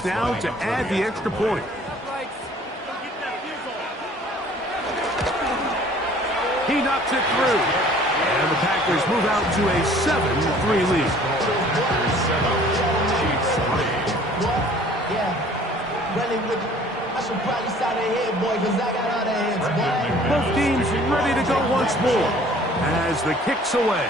chance now to add the extra point. He knocks it through. And the Packers move out to a 7-3 lead. Both teams ready to go once more as the kick's away.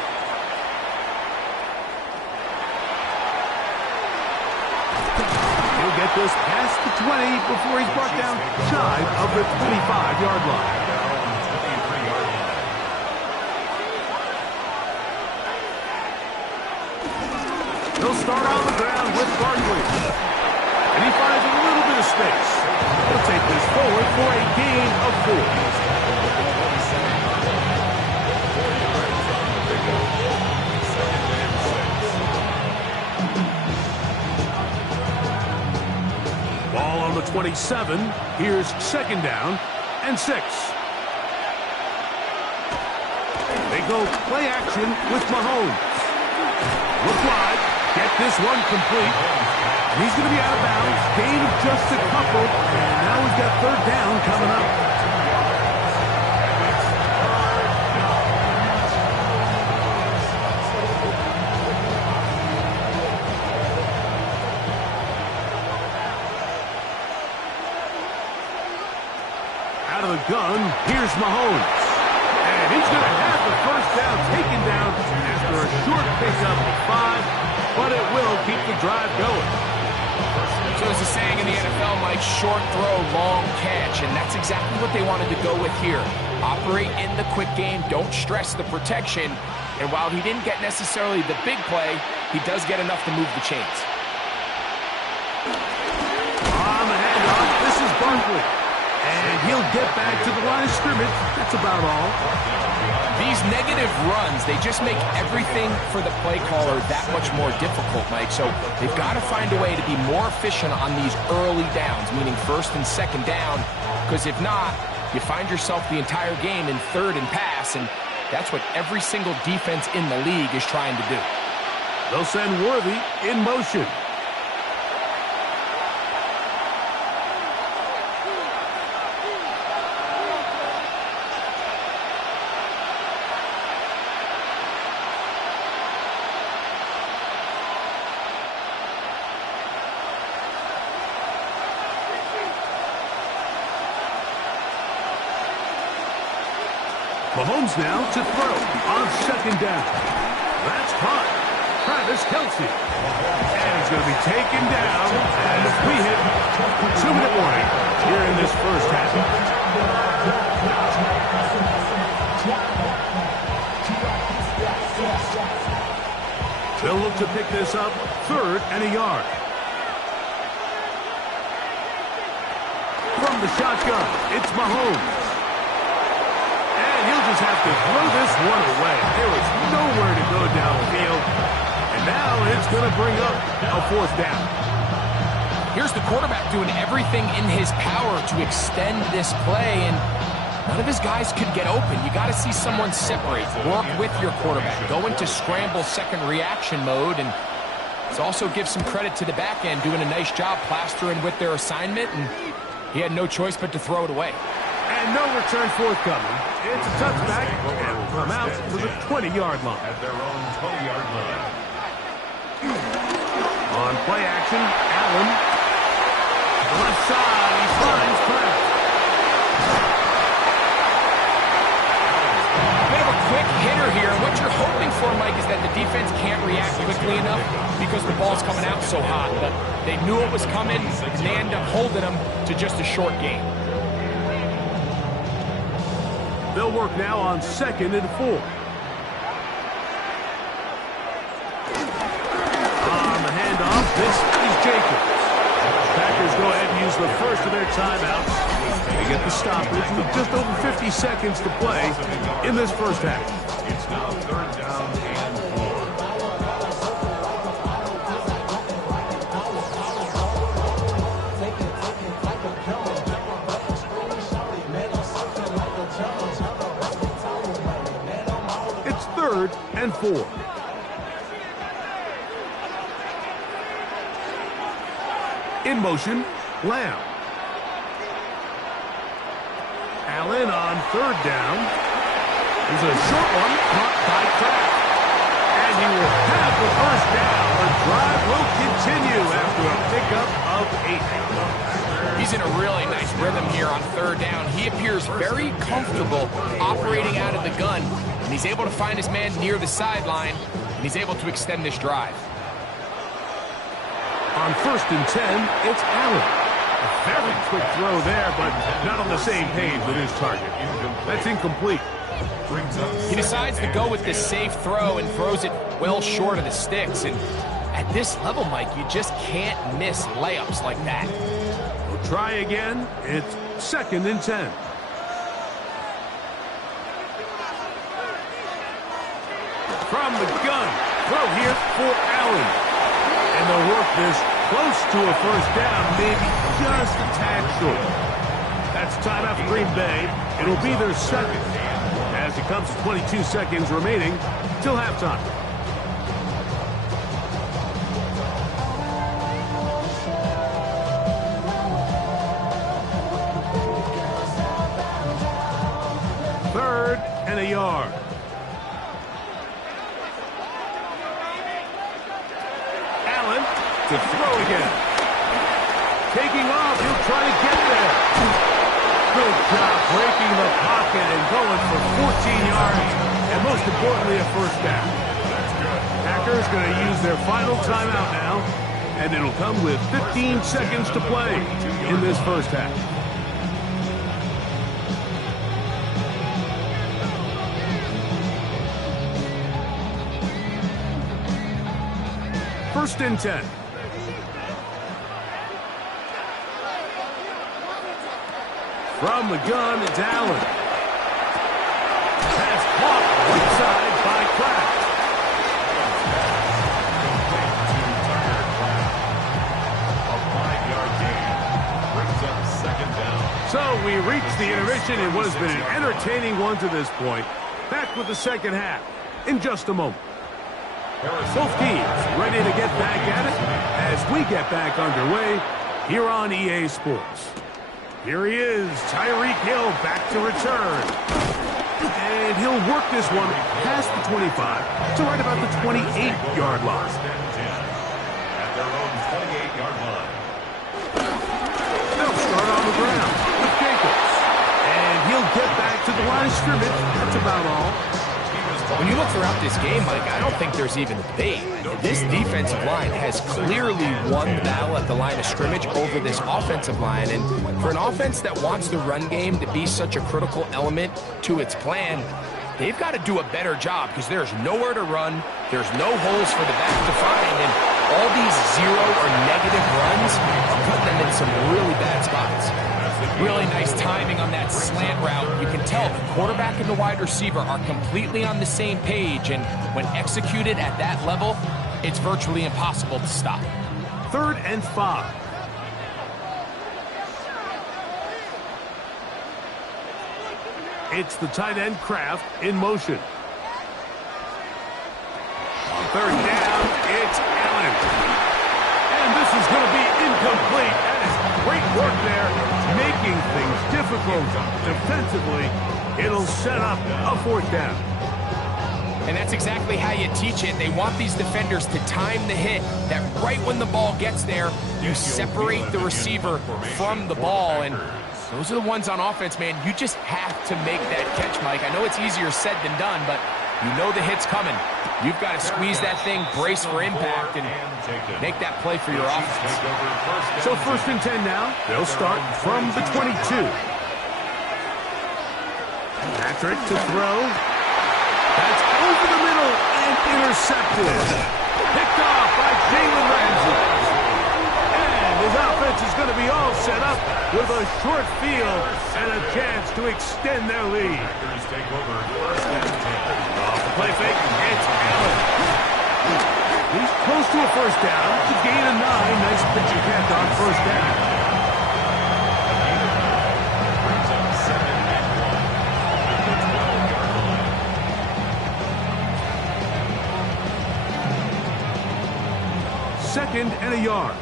He'll get this past the 20 before he's brought down shy of the 25-yard line. He'll start on the ground with Barkley. And he finds a little bit of space. He'll take this forward for a gain of 4. Ball on the 27. Here's second down and 6. They go play action with Mahomes. Look wide. Get this one complete. He's going to be out of bounds. Gain of just a couple. And now we've got third down coming up. Out of the gun, here's Mahomes. And he's going to have the first down taken down after a short pickup of 5. But it will keep the drive going. So there's a saying in the NFL, Mike, short throw, long catch. And that's exactly what they wanted to go with here. Operate in the quick game. Don't stress the protection. And while he didn't get necessarily the big play, he does get enough to move the chains. On the handoff, this is Barkley. And he'll get back to the line of scrimmage. That's about all. These negative runs, they just make everything for the play caller that much more difficult, Mike. So they've got to find a way to be more efficient on these early downs, meaning first and second down, because if not, you find yourself the entire game in third and pass, and that's what every single defense in the league is trying to do. They'll send Worthy in motion. Mahomes now to throw on second down. That's caught. Travis Kelce. And he's going to be taken down as we hit 2-minute warning here in this first half. They'll look to pick this up, 3rd and a yard. From the shotgun, it's Mahomes. He'll just have to throw this one away. There was nowhere to go downfield. And now it's going to bring up a 4th down. Here's the quarterback doing everything in his power to extend this play, and none of his guys could get open. You got to see someone separate, work with your quarterback, go into scramble second reaction mode, and it also gives some credit to the back end doing a nice job plastering with their assignment, and he had no choice but to throw it away. And no return forthcoming. It's a touchback, and will come out to the 20-yard line. At their own 20-yard line. On play action, Allen. To the left side, he finds Kraft. Bit of a quick hitter here. What you're hoping for, Mike, is that the defense can't react quickly enough because the ball's coming out so hot. But they knew it was coming, and they end up holding them to just a short gain. They'll work now on 2nd and 4. On the handoff, this is Jacobs. Packers go ahead and use the first of their timeouts. They get the stoppage with just over 50 seconds to play in this first half. It's now 3rd down and 3rd and 4. In In motion, Lamb. Allen on third down. There's a short one caught by Kraft. And he will have the first down. The drive will continue after a pickup of 8. He's in a really nice rhythm here on third down. He appears very comfortable operating out of the gun, and he's able to find his man near the sideline, and he's able to extend this drive. On 1st and 10, it's Allen. A very quick throw there, but not on the same page with his target. That's incomplete. He decides to go with this safe throw and throws it well short of the sticks. And at this level, Mike, you just can't miss layups like that. We'll try again. It's 2nd and 10. From the gun, throw here for Allen. And they'll work this close to a first down, maybe just a tad short. That's timeout for Green Bay. It'll be their second, as it comes to 22 seconds remaining till halftime. Third and a yard. Allen to throw again. Taking off, he'll try to get there. Good job breaking the pocket and going for 14 yards, and most importantly, a first down. Packers going to use their final timeout now, and it'll come with 15 seconds to play in this first half. First and 10. From the gun, it's Allen. Pass caught right side by Kraft. A 5-yard gain brings up 2nd down. So we reach the intermission in what has been an entertaining one to this point. Back with the second half in just a moment. Both teams ready to get back at it as we get back underway here on EA Sports. Here he is, Tyreek Hill back to return. And he'll work this one past the 25 to right about the 28-yard line. First and 10 at their own 28-yard line. They'll start on the ground with Jacobs. And he'll get back to the line of scrimmage. That's about all. When you look throughout this game, Mike, I don't think there's even a debate. This defensive line has clearly won the battle at the line of scrimmage over this offensive line. And for an offense that wants the run game to be such a critical element to its plan, they've got to do a better job because there's nowhere to run, there's no holes for the back to find, and all these zero or negative runs are putting them in some really bad spots. Really nice timing on that slant route. You can tell the quarterback and the wide receiver are completely on the same page, and when executed at that level, it's virtually impossible to stop. 3rd and 5. It's the tight end Kraft in motion. On 3rd down, it's Allen. And this is going to be incomplete. That is great work there, making things difficult defensively. It'll set up a 4th down. And that's exactly how you teach it. They want these defenders to time the hit, that right when the ball gets there, you separate the receiver from the ball. And those are the ones on offense, man. You just have to make that catch, Mike. I know it's easier said than done, but you know the hit's coming. You've got to squeeze that thing, brace for impact, and make that play for your offense. So 1st and 10 now. They'll start from the 22. Patrick to throw. That's over the middle and intercepted. Picked off by Jalen Ramsey. And his offense is going to be all set up with a short field and a chance to extend their lead. Packers take over 1st and 10. Off the play fake, it's Allen. He's close to a first down. To gain a 9. Nice pitch and catch on first down. Brings up 2nd and 1 at the 12-yard line. 2nd and a yard.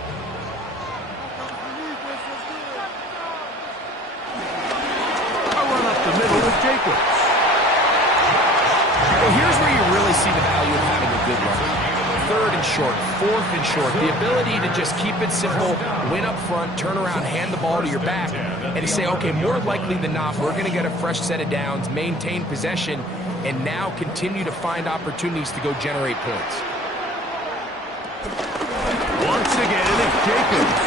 3rd and short, 4th and short. The ability to just keep it simple, win up front, turn around, hand the ball to your back, and to say, okay, more likely than not, we're going to get a fresh set of downs, maintain possession, and now continue to find opportunities to go generate points. Once again, it's Jacobs.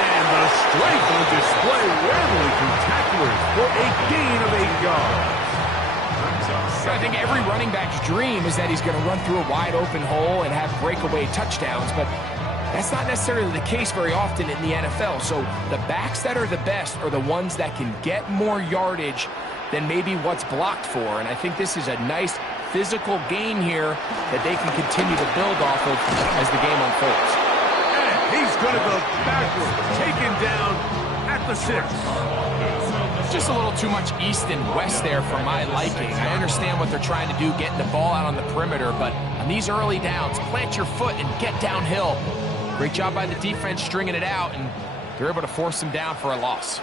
And the strength on display, rambling through tacklers for a gain of 8 yards. I think every running back's dream is that he's going to run through a wide open hole and have breakaway touchdowns, but that's not necessarily the case very often in the NFL. So the backs that are the best are the ones that can get more yardage than maybe what's blocked for. And I think this is a nice physical gain here that they can continue to build off of as the game unfolds. And he's going to go backwards, taken down at the 6. Just a little too much east and west there for my liking. I understand what they're trying to do, getting the ball out on the perimeter, but on these early downs, plant your foot and get downhill. Great job by the defense stringing it out, and they're able to force him down for a loss.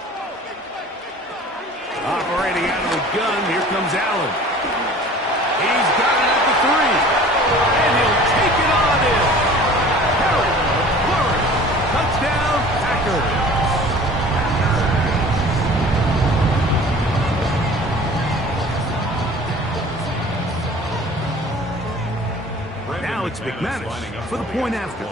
Operating out of the gun, here comes Allen. He's got it at the 3, and he'll take it on in. Harry, McLaurin, touchdown, Packers. Now it's McManus for the point after.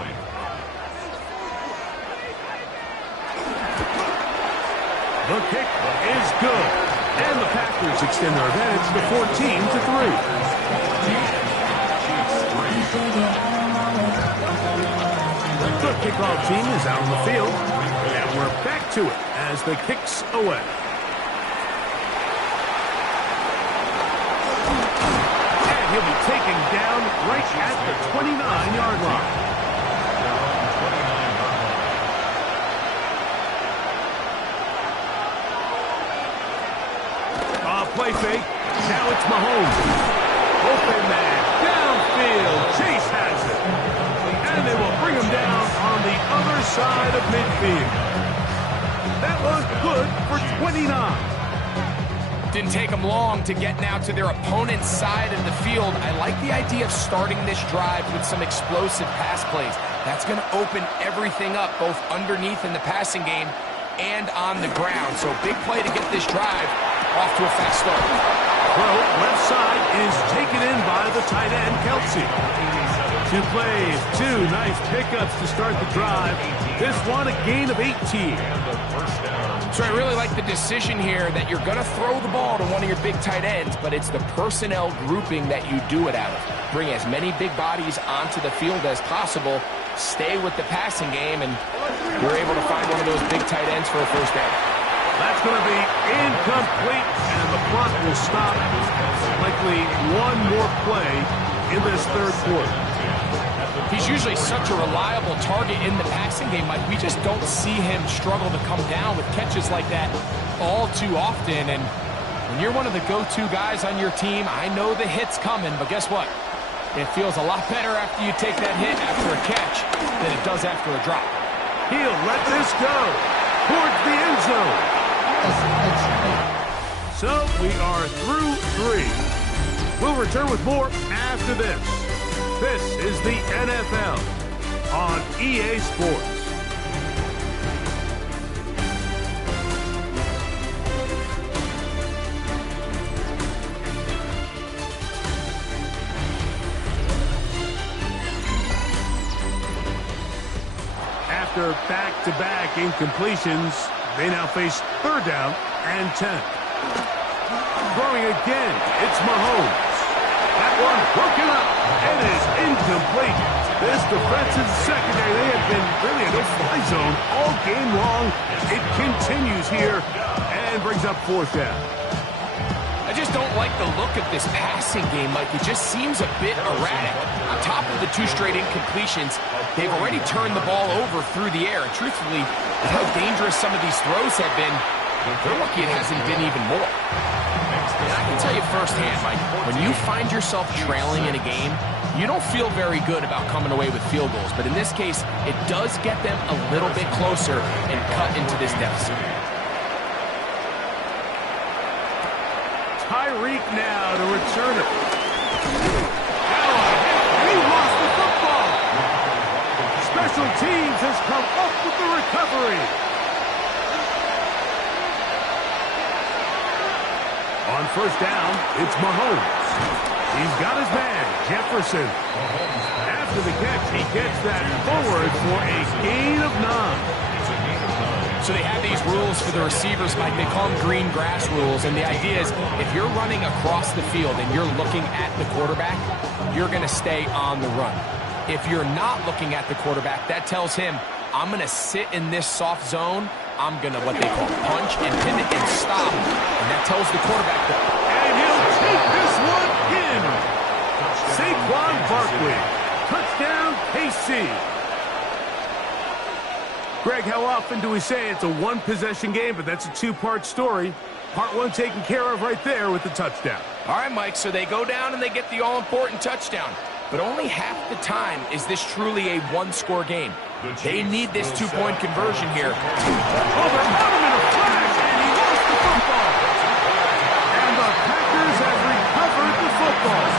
The kick is good. And the Packers extend their advantage to 14-3. The kickoff team is out on the field. And we're back to it as the kick's away. And he'll be taken down right at the 29-yard line. Play fake. Now it's Mahomes. Open man. Downfield. Chase has it. And they will bring him down on the other side of midfield. That was good for 29. Didn't take them long to get now to their opponent's side of the field. I like the idea of starting this drive with some explosive pass plays. That's going to open everything up, both underneath in the passing game and on the ground. So big play to get this drive off to a fast start. Well, left side is taken in by the tight end, Kelce. 2 plays, 2 nice pickups to start the drive. This one, a gain of 18. So I really like the decision here that you're going to throw the ball to one of your big tight ends, but it's the personnel grouping that you do it out of. Bring as many big bodies onto the field as possible, stay with the passing game, and you're able to find one of those big tight ends for a first down. That's going to be incomplete, and the clock will stop. Likely one more play in this third quarter. He's usually such a reliable target in the passing game, Mike. We just don't see him struggle to come down with catches like that all too often. And when you're one of the go-to guys on your team, I know the hit's coming, but guess what? It feels a lot better after you take that hit after a catch than it does after a drop. He'll let this go towards the end zone. So we are through 3. We'll return with more after this. This is the NFL on EA Sports. After back-to-back incompletions, they now face 3rd down and 10. Throwing again, it's Mahomes. That one broken up and is incomplete. This defensive secondary, they have been really in a no-fly zone all game long. It continues here and brings up 4th down. I just don't like the look of this passing game, Mike. It just seems a bit erratic. On top of the 2 straight incompletions, they've already turned the ball over through the air. And truthfully, with how dangerous some of these throws have been, they're lucky it hasn't been even more. And I can tell you firsthand, Mike, when you find yourself trailing in a game, you don't feel very good about coming away with field goals. But in this case, it does get them a little bit closer and cut into this deficit. Tyreek now to return it. Now a hit. He won Special teams has come up with the recovery. On first down, it's Mahomes. He's got his man, Jefferson. After the catch, he gets that forward for a gain of 9. So they have these rules for the receivers, Mike. They call them green grass rules. And the idea is if you're running across the field and you're looking at the quarterback, you're going to stay on the run. If you're not looking at the quarterback, that tells him, I'm going to sit in this soft zone. I'm going to, what they call, punch and pivot and stop. And that tells the quarterback that. And he'll take this one in. Saquon Barkley. Touchdown, KC. Greg, how often do we say it's a one-possession game, but that's a two-part story? Part one taken care of right there with the touchdown. All right, Mike, so they go down and they get the all-important touchdown. But only half the time is this truly a one-score game. They need this two-point conversion here. Oh, they're on him in a flag, and he lost the football. And the Packers have recovered the football.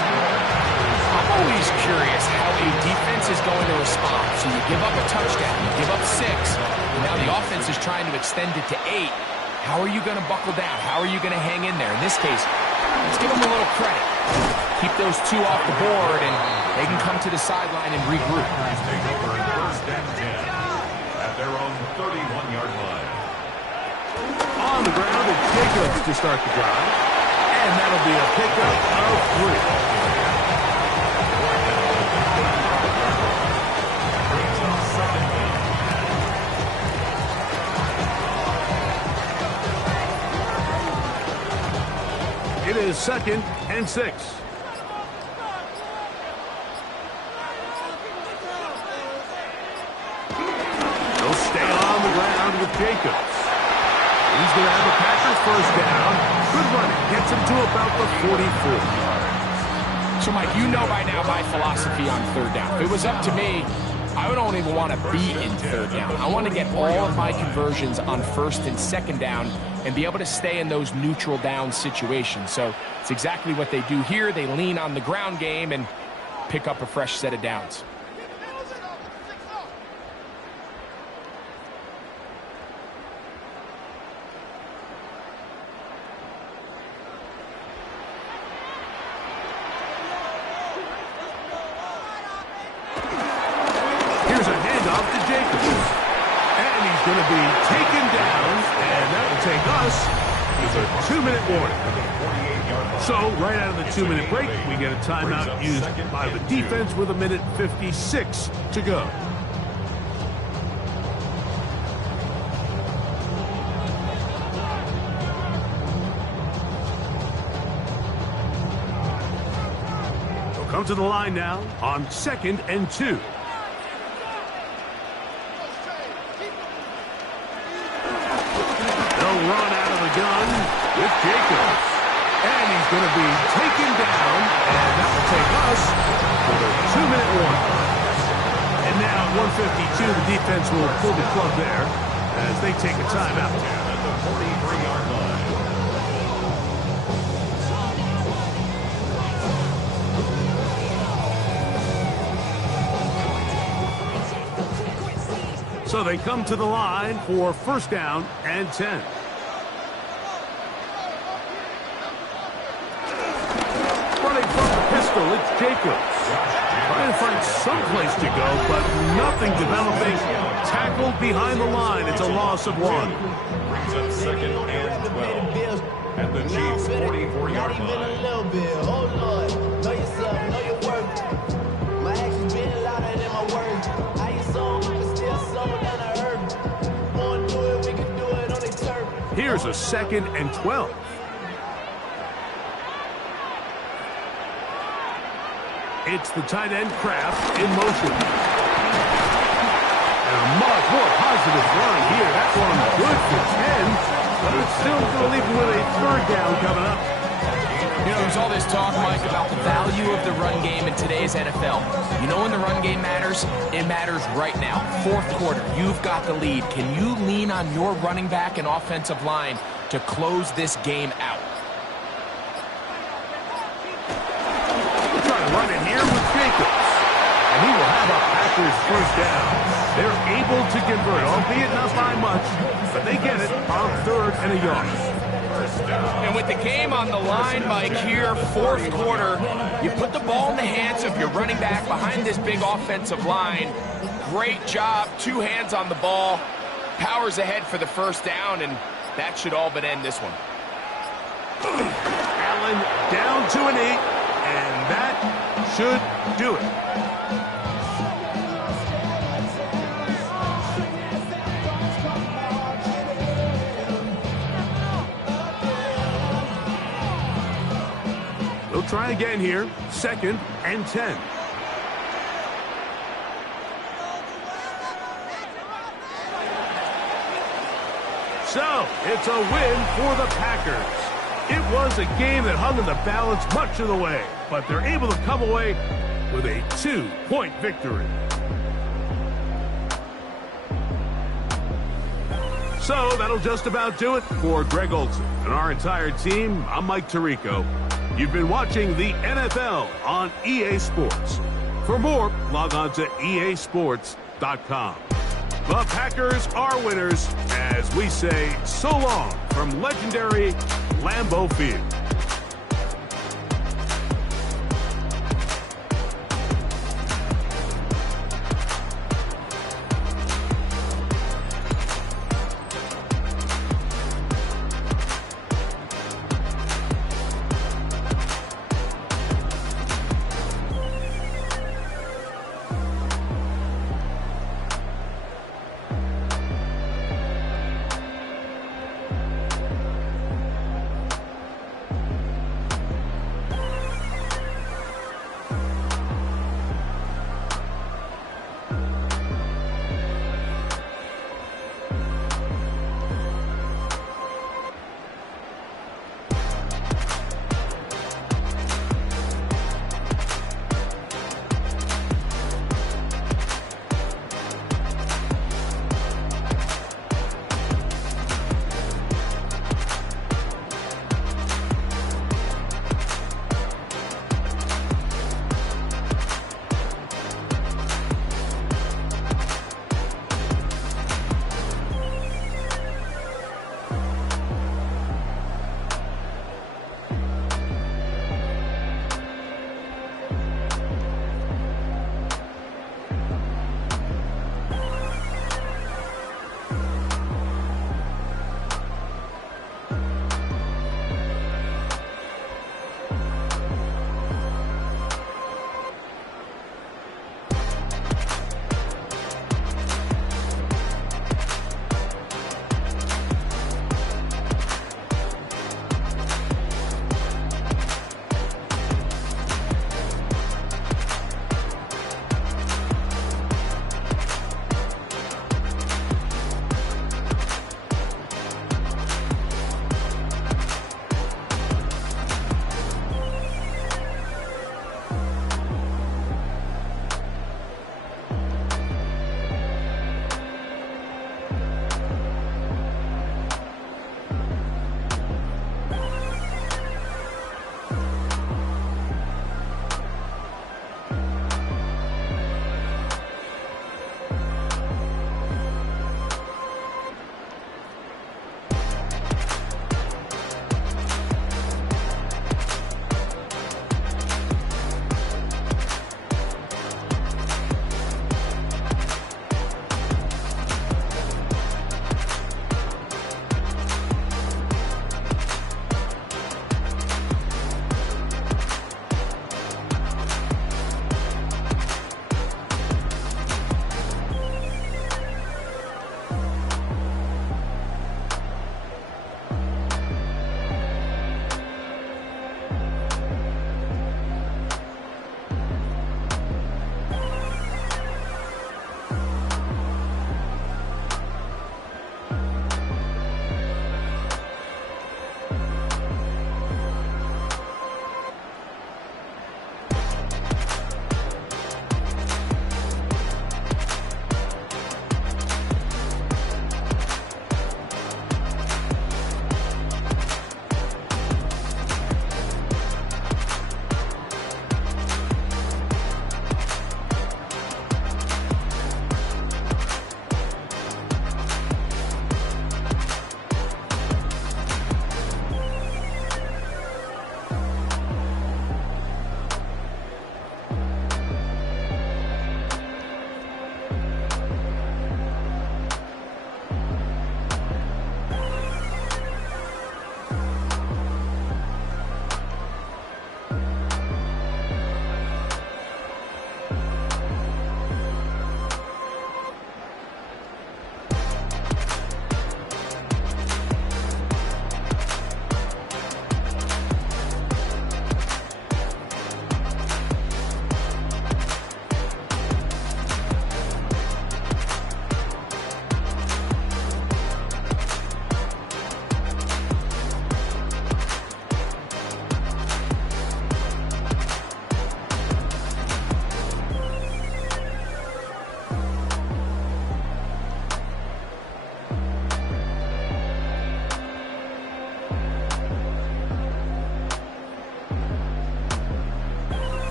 I'm always curious how a defense is going to respond. So you give up a touchdown, you give up 6, and now the offense is trying to extend it to 8. How are you going to buckle down? How are you going to hang in there? In this case, let's give them a little credit. Keep those 2 off the board, and they can come to the sideline and regroup. Take over first and 10 at their own 31-yard line. On the ground, it's Jacobs to start the drive. And that'll be a pickup of 3. It is 2nd and 6. They'll stay on the ground with Jacobs. He's going to have a Packers first down. Good running. Gets him to about the 44. So, Mike, you know by now my philosophy on third down. If it was up to me, I don't even want to be in third down. I want to get all of my conversions on first and second down and be able to stay in those neutral down situations. So it's exactly what they do here. They lean on the ground game and pick up a fresh set of downs. Here's a handoff to Jacobs. And he's going to be taken down, and that will take us to a 2-minute warning. So, right out of the 2-minute break, we get a timeout used by the defense with 1:56 to go. They'll come to the line now on 2nd and 2. Run out of the gun with Jacobs. And he's going to be taken down, and that will take us to the 2-minute warning. And now at 1:52, the defense will pull the plug there as they take a timeout. At the 43-yard line. So they come to the line for first down and 10. Running from the pistol, it's Jacobs. Trying to find some place to go, but nothing developing. Tackled behind the line. It's a loss of 1. Brings up 2nd and 12 at the Chiefs' 44-yard line. A little bit. Oh, Lord. Know yourself. Know your worth. My actions being louder than my words. How you sold, but still sold down the earth. Wanna do it, we can do it on the turf. Here's a 2nd and 12. It's the tight end Kraft in motion. And a much more positive run here. That one good for 10, but it's still going to leave him with a third down coming up. You know, there's all this talk, Mike, about the value of the run game in today's NFL. You know when the run game matters? It matters right now. 4th quarter, you've got the lead. Can you lean on your running back and offensive line to close this game out? Trying to run it here with Jacobs. And he will have a Packers first down. They're able to convert, albeit not by much, but they get it on 3rd and a yard. And with the game on the line, Mike, here, 4th quarter, you put the ball in the hands of your running back behind this big offensive line. Great job, 2 hands on the ball, powers ahead for the first down, and that should all but end this one. Allen down to an 8, and that should do it. They'll try again here, 2nd and 10. So, it's a win for the Packers. It was a game that hung in the balance much of the way, but they're able to come away with a 2-point victory. So, that'll just about do it for Greg Olsen and our entire team. I'm Mike Tirico. You've been watching the NFL on EA Sports. For more, log on to easports.com. The Packers are winners as we say so long from legendary Lambeau Field.